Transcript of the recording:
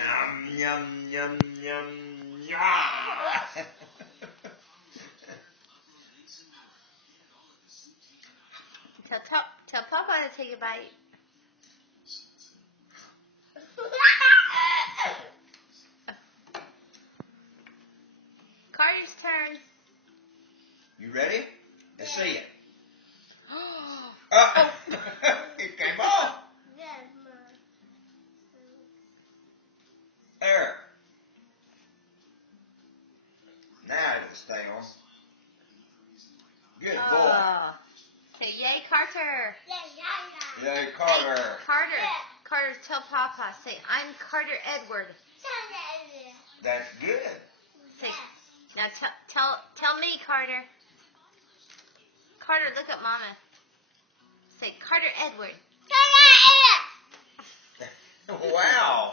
Yum, yum, yum, yum, yum. Tell Papa to take a bite. Carter's turn. You ready? Let's see it. Oh, it came off. There. Now it'll stay on. Good boy. Say yay, Carter. Yay, Carter. Say, Carter, tell Papa. Say, I'm Carter Edward. That's good. Say, now tell me, Carter. Carter, look at Mama. Say, Carter Edward. Wow.